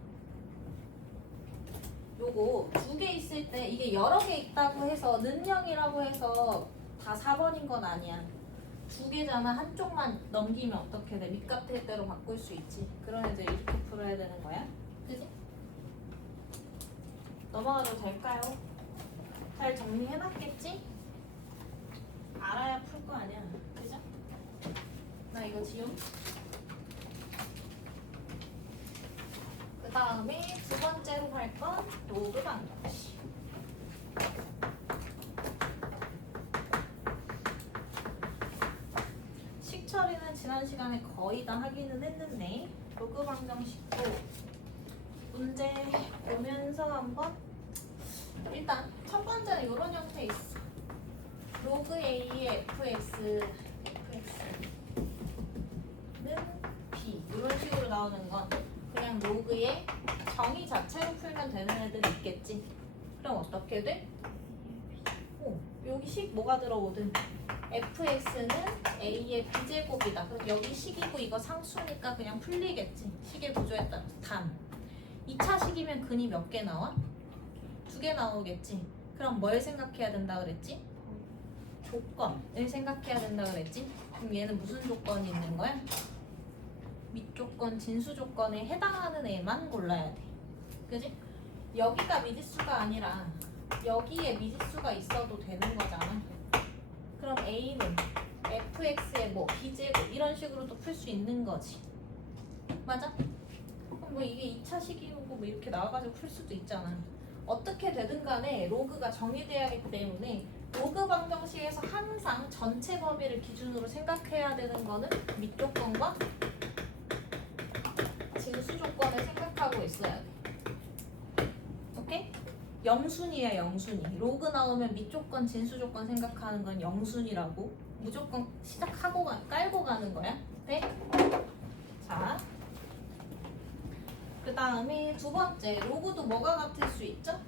요거 두 개 있을 때 이게 여러 개 있다고 해서 는영이라고 해서 다 4번인 건 아니야. 두 개잖아. 한쪽만 넘기면 어떻게 돼? 밑값일 대로 바꿀 수 있지. 그런 애들 이렇게 풀어야 되는 거야. 그지? 넘어가도 될까요? 잘 정리해놨겠지? 알아야 풀 거 아니야. 그죠? 나 이거 지움. 그 다음에 두 번째로 할 건 로그 방정식. 식처리는 지난 시간에 거의 다 하기는 했는데 로그 방정식도 문제 보면서 한번 일단 첫 번째는 이런 형태 있어. 로그 A의 fx는 b 이런 식으로 나오는 건 그냥 로그의 정의 자체로 풀면 되는 애들이 있겠지. 그럼 어떻게 돼? 여기 식 뭐가 들어오든 fx는 a의 b제곱이다. 그럼 여기 식이고 이거 상수니까 그냥 풀리겠지. 식의 구조에 따라 단 2차 식이면 근이 몇 개 나와? 2개 나오겠지. 그럼 뭘 생각해야 된다 그랬지? 조건을 생각해야 된다 그랬지? 그럼 얘는 무슨 조건이 있는 거야? 밑조건, 진수 조건에 해당하는 애만 골라야 돼. 그지? 여기가 미지수가 아니라 여기에 미지수가 있어도 되는 거잖아. 그럼 A는 fx의 뭐 b제곱 이런 식으로도 풀 수 있는 거지. 맞아? 그럼 뭐 이게 2차 식이고 뭐 이렇게 나와가지고 풀 수도 있잖아. 어떻게 되든 간에 로그가 정의돼야 하기 때문에 로그 방정식에서 항상 전체 범위를 기준으로 생각해야 되는 거는 밑조건과 진수 조건을 생각하고 있어야 돼. 오케이? 영순이야 영순이. 로그 나오면 밑조건 진수 조건 생각하는 건 영순이라고. 무조건 시작하고 깔고 가는 거야. 네? 자, 그 다음에 두 번째 로그도 뭐가 같을 수 있죠?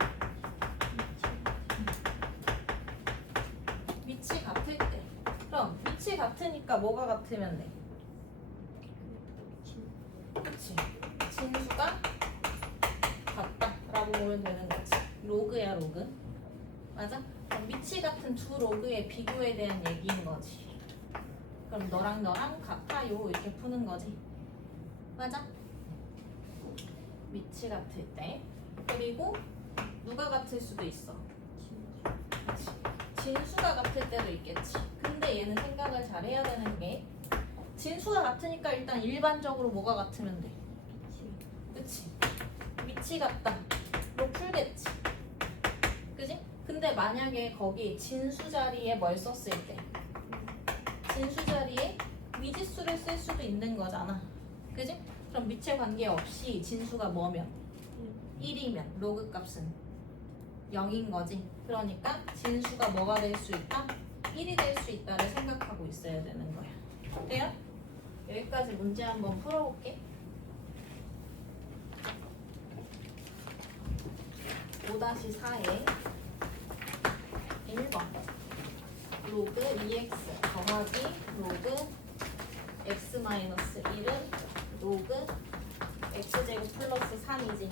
밑이 같을 때. 그럼 밑이 같으니까 뭐가 같으면 돼? 그치? 진수가 같다라고 보면 되는 거지. 로그야 로그. 맞아? 그럼 밑이 같은 두 로그의 비교에 대한 얘기인 거지. 그럼 너랑 너랑 같아요 이렇게 푸는 거지. 맞아? 밑이 같을 때. 그리고 누가 같을 수도 있어. 그치? 진수가 같을 때도 있겠지. 근데 얘는 생각을 잘 해야 되는 게 진수가 같으니까 일단 일반적으로 뭐가 같으면 돼? 그치? 밑이 같다. 로 풀겠지. 그지? 근데 만약에 거기 진수 자리에 뭘 썼을 때 진수 자리에 미지수를 쓸 수도 있는 거잖아. 그지? 그럼 밑에 관계없이 진수가 뭐면 1이면 로그 값은 0인 거지. 그러니까 진수가 뭐가 될 수 있다? 1이 될 수 있다를 생각하고 있어야 되는 거야. 돼요? 여기까지 문제 한번 풀어볼게. 5-4에 1번 로그 2x 더하기 로그 x-1은 로그 x제곱 플러스 3이지.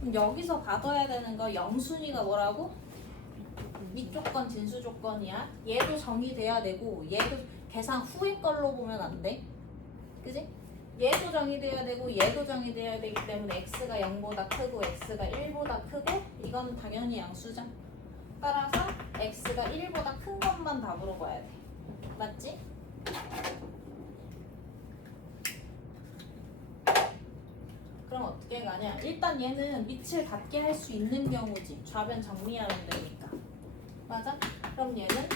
그럼 여기서 받아야 되는 거 영순위가 뭐라고? 밑조건 진수 조건이야. 얘도 정의돼야 되고 얘도 계산 후의 걸로 보면 안 돼. 그지? 얘도 정의돼야 되고 얘도 정의돼야 되기 때문에 x가 0보다 크고 x가 1보다 크고 이건 당연히 양수죠. 따라서 x가 1보다 큰 것만 답으로 봐야 돼. 맞지? 그럼 어떻게 가냐? 일단 얘는 밑을 닫게 할 수 있는 경우지. 좌변 정리하면 되니까. 맞아? 그럼 얘는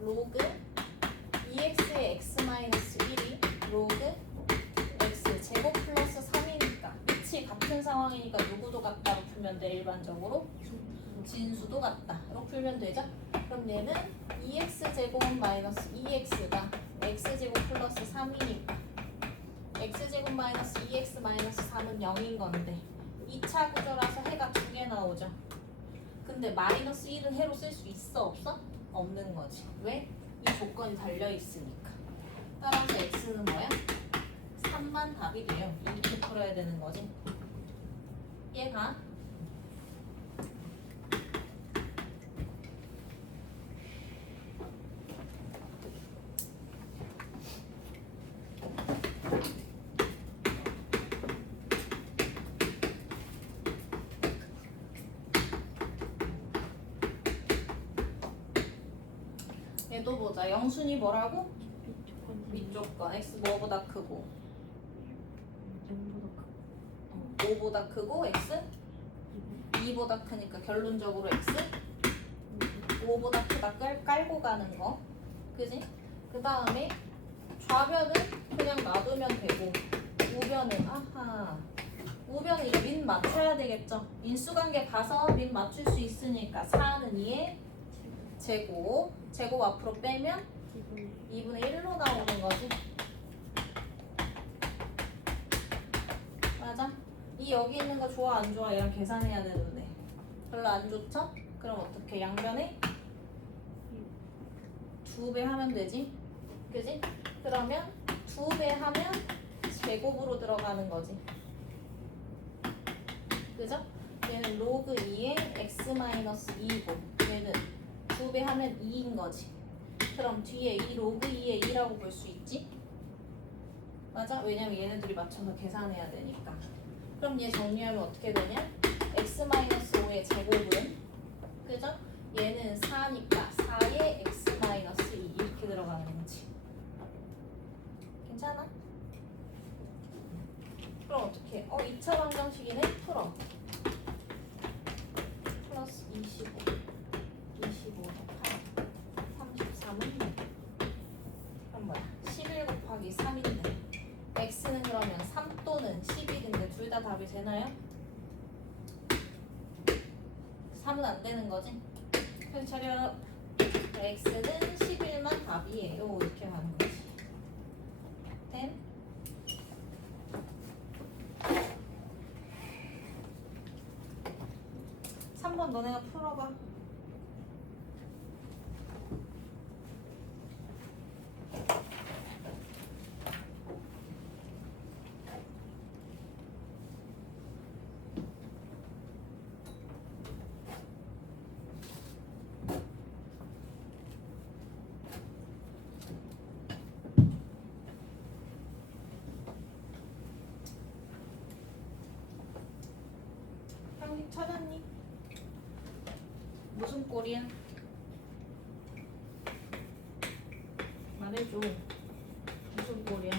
로그 2x의 x-1이 로그 x 제곱 플러스 3이니까 밑이 같은 상황이니까 누구도 같다로 풀면 돼. 일반적으로 진수도 같다. 이렇게 풀면 되죠? 그럼 얘는 2x 제곱 마이너스 2x가 x 제곱 플러스 3이니까 x제곱 마이너스 2x 마이너스 3은 0인 건데 2차 구조라서 해가 2개 나오죠. 근데 마이너스 1은 해로 쓸 수 있어 없어? 없는 거지. 왜? 이 조건이 달려있으니까. 따라서 x는 뭐야? 3만 답이 돼요. 이렇게 풀어야 되는 거지. 얘가 얘도 보자. 영순이 뭐라고? 밑조건 x 뭐보다 크고 5보다 크고 x 2보다 크니까 결론적으로 x 5보다 크다 깔고 가는 거. 그지? 그 다음에 좌변은 그냥 놔두면 되고 우변은 우변은 이거 민 맞춰야 되겠죠. 인수관계 봐서 민 맞출 수 있으니까 4는 2에 제곱 앞으로 빼면 2분의 1로 나오는 거지. 맞아? 이 여기 있는 거 좋아 안 좋아? 얘랑 계산해야 되는데 별로 안 좋죠? 그럼 어떻게? 양변에 2배 하면 되지. 그지? 그러면 2배 하면 제곱으로 들어가는 거지. 그죠? 얘는 로그 2에 x-2고 얘는 2배 하면 2인 거지. 그럼 뒤에 이 로그 2에 2라고 볼 수 있지? 맞아? 왜냐면 얘네들이 맞춰서 계산해야 되니까. 그럼 얘 정리하면 어떻게 되냐? x-5의 제곱은 그죠? 얘는 4니까 4에 x-2 이렇게 들어가는 거지. 괜찮아? 그럼 어떻게 해? 2차 방정식이네? 풀어. 플러스 25 8 33은 그럼 뭐야? 11 곱하기 3인데 x는 그러면 3 또는 11인데 둘 다 답이 되나요? 3은 안 되는 거지? 그래서 차려 x는 11만 답이에요. 이렇게 하는 거지. 된? 너네가 풀어봐. 형식 찾았니? 무슨 꼴이야? 말해줘. 무슨 꼴이야?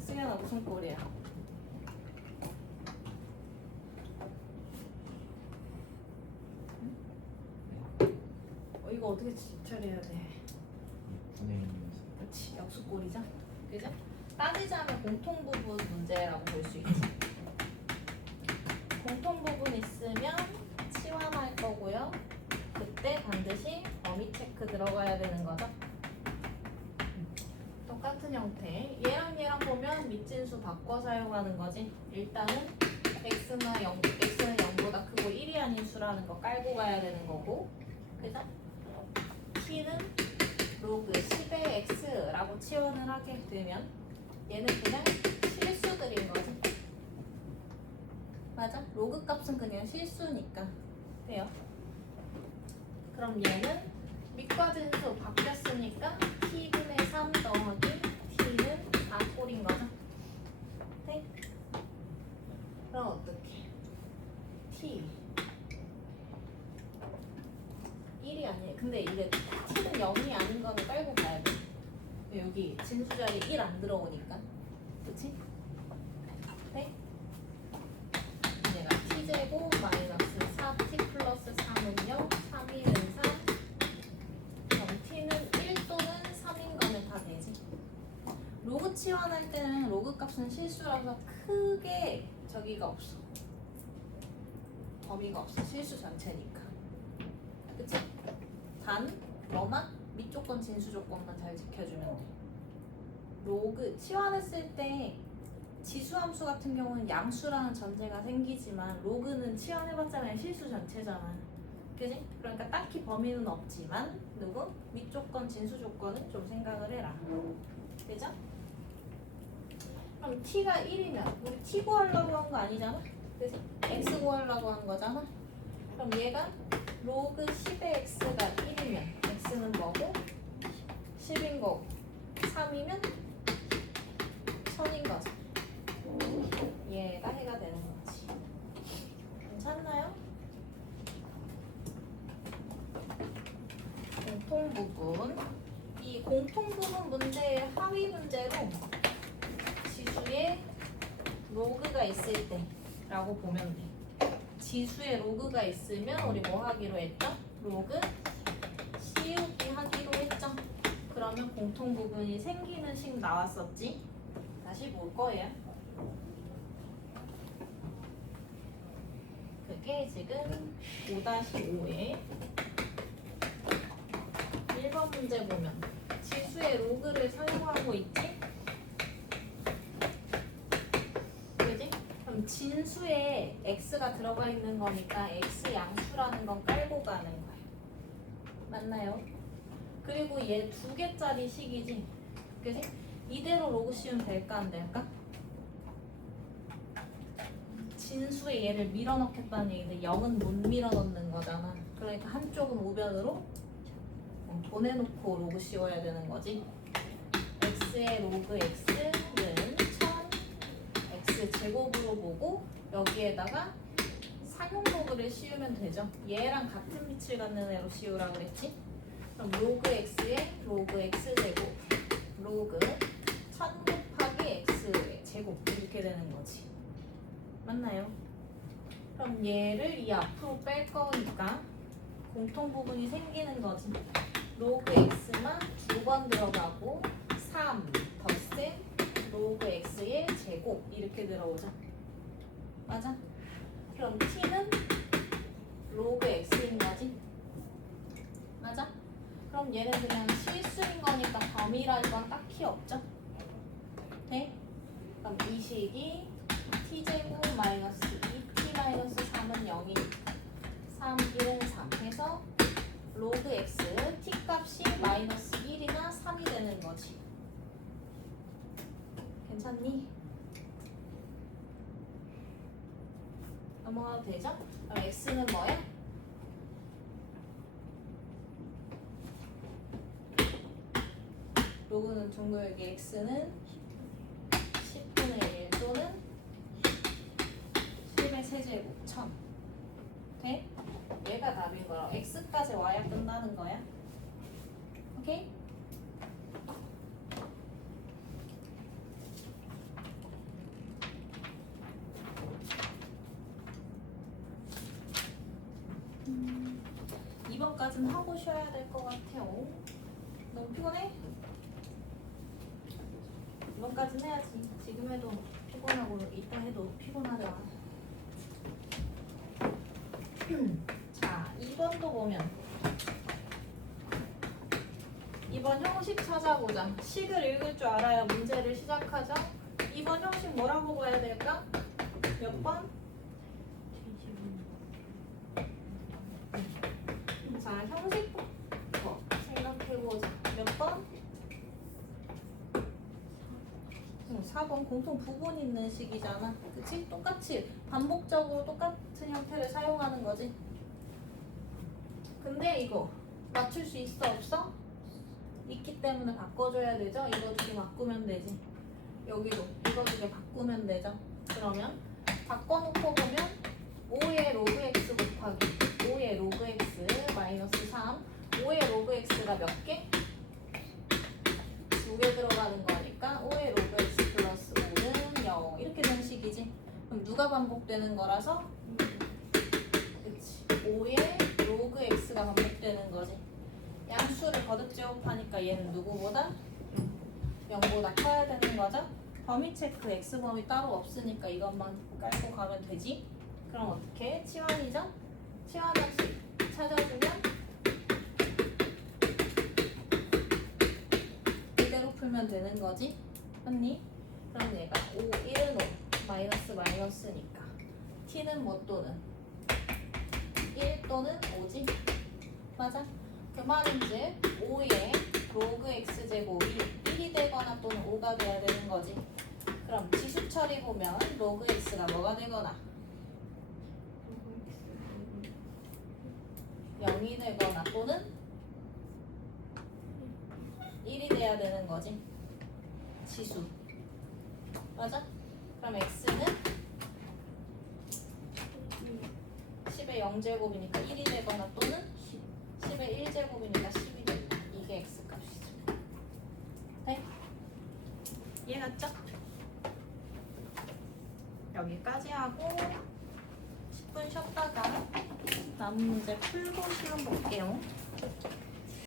승현아 무슨 꼴이야? 이거 어떻게 처리해야 돼? 6분의 1이면서 그렇지, 역수꼴이죠. 그죠? 따지자면 공통부분 문제라고 볼 수 있지. 공통부분 있으면 치환할 거고요. 그때 반드시 범위 체크 들어가야 되는 거죠. 똑같은 형태. 얘랑 보면 밑진수 바꿔 사용하는 거지. 일단은 x는 0보다 크고 1이 아닌 수라는 거 깔고 가야 되는 거고. 그죠? t는 로그 10의 x라고 치환을 하게 되면 얘는 그냥 실수들인 거지. 맞아? 로그 값은 그냥 실수니까 돼요. 그럼 얘는 밑과 진수 바뀌었으니까 t분의 3 더하기 t는 4꼴인 거죠. 네? 그럼 어떡해? t 1이 아니에요. 근데 이게 t는 0이 아닌 거는 깔고 가야 돼. 여기 진수 자리에 1 안 들어오니까. 그치? 네? 얘가 t제곱 마이너스 4t 플러스 3은 0, 3, 1은 3. 그럼 t는 1 또는 3인 거는 다 되지. 로그 치환할 때는 로그 값은 실수라서 크게 저기가 없어. 범위가 없어. 실수 전체니까. 그치? 단 너만 밑조건 진수 조건만 잘 지켜주면 돼. 로그 치환했을 때 지수함수 같은 경우는 양수라는 전제가 생기지만 로그는 치환해봤자 그냥 실수 전체잖아. 그지? 그러니까 딱히 범위는 없지만 누구? 밑조건 진수 조건은 좀 생각을 해라. 그죠? 그럼 t가 1이면 우리 t 구하려고 한 거 아니잖아? 그지? x 구하려고 한 거잖아? 그럼 얘가 로그 10의 x가 1이면 x는 뭐고? 10인 거고 3이면 1000인 거죠. 얘가 해가 되는 거지. 괜찮나요? 공통부분. 이 공통부분 문제의 하위 문제로 지수에 로그가 있을 때 라고 보면 돼. 지수에 로그가 있으면 우리 뭐 하기로 했죠? 로그 씌우기 하기로 했죠? 그러면 공통부분이 생기는 식 나왔었지? 다시 볼 거예요. 그게 지금 5-5에 1번 문제 보면 지수의 로그를 사용하고 있지? 그지? 그럼 진수에 x가 들어가 있는 거니까 x 양수라는 건 깔고 가는 거야. 맞나요? 그리고 얘 2개짜리 식이지? 그지? 이대로 로그 씌우면 될까 안 될까? 진수에 얘를 밀어넣겠다는 얘기인데 0은 못 밀어넣는 거잖아. 그러니까 한쪽은 우변으로 보내놓고 로그 씌워야 되는 거지. x의 로그 x는 1000 x 제곱으로 보고 여기에다가 상용 로그를 씌우면 되죠. 얘랑 같은 밑을 갖는 애로 씌우라 그랬지. 그럼 로그 x의 로그 x 제곱 로그 1000 곱하기 x의 제곱 이렇게 되는 거지. 맞나요? 그럼 얘를 이 앞으로 뺄 거니까 공통 부분이 생기는 거지. 로그 x만 2번 들어가고 3 덧셈 로그 x의 제곱 이렇게 들어오죠. 맞아? 그럼 t는 로그 x인 거지. 맞아? 그럼 얘는 그냥 실수인 거니까 범위랄 건 딱히 없죠. 네? 그럼 이 식이 t제곱 마이너스 2t 마이너스 3은 0이니까 3, 1은 3 해서 로그 x t 값이 마이너스 1이나 3이 되는 거지. 괜찮니? 넘어가도 되죠? 그럼 x는 뭐야? 로그는 둥글게 x는 10분의 1 또는 10의 세제곱 1000 돼? 얘가 답인 거라 x까지 와야 끝나는 거야. 오케이? 이번까지 이번까진 하고 쉬어야 될 것 같아요. 너무 피곤해? 이번까진 해야지. 지금 해도 피곤하고 이따 해도 피곤하잖아. 자, 2번도 보면 2번 형식 찾아보자. 식을 읽을 줄 알아야 문제를 시작하죠. 2번 형식 뭐라고 봐야 될까? 몇 번? 자, 형식부터 생각해보자. 몇 번? 4번 공통 부분 있는 식이잖아. 그치? 똑같이 반복적으로 똑같은 형태를 사용하는 거지. 근데 이거 맞출 수 있어 없어? 있기 때문에 바꿔줘야 되죠? 이거 두 개 바꾸면 되지. 여기도 이거 두 개 바꾸면 되죠. 그러면 바꿔놓고 보면 5의 로그 x 곱하기 5의 로그 x 마이너스 3 5의 로그 x가 몇 개? 2개 들어가는 거니까 5의 로그 x 플러스 5는 0 이렇게 된 식이지. 그럼 누가 반복되는 거라서? 그치. 5의 로그 x가 반복되는 거지. 양수를 거듭 제곱하니까 얘는 누구보다? 0보다 커야 되는 거죠? 범위 체크 x범위 따로 없으니까 이것만 깔고 가면 되지. 그럼 어떻게? 치환이죠? 치환함식 찾아주면 이대로 풀면 되는 거지. 맞니? 그럼 얘가 5, 1은 5 마이너스 마이너스니까 t는 뭐 또는 1 또는 5지. 맞아? 그 말인즉 5의 로그 x제곱이 1이 되거나 또는 5가 돼야 되는 거지. 그럼 지수 처리 보면 로그 x가 뭐가 되거나 0이 되거나 또는 1이 돼야 되는 거지. 지수. 맞아? 그럼 x는 10의 0제곱이니까 1이 되거나 또는 10의 1제곱이니까 10이 된다. 이게 x 값이죠. 네? 이해갔죠? 여기까지 하고 10분 쉬었다가 남은 문제 풀고 시험 볼게요.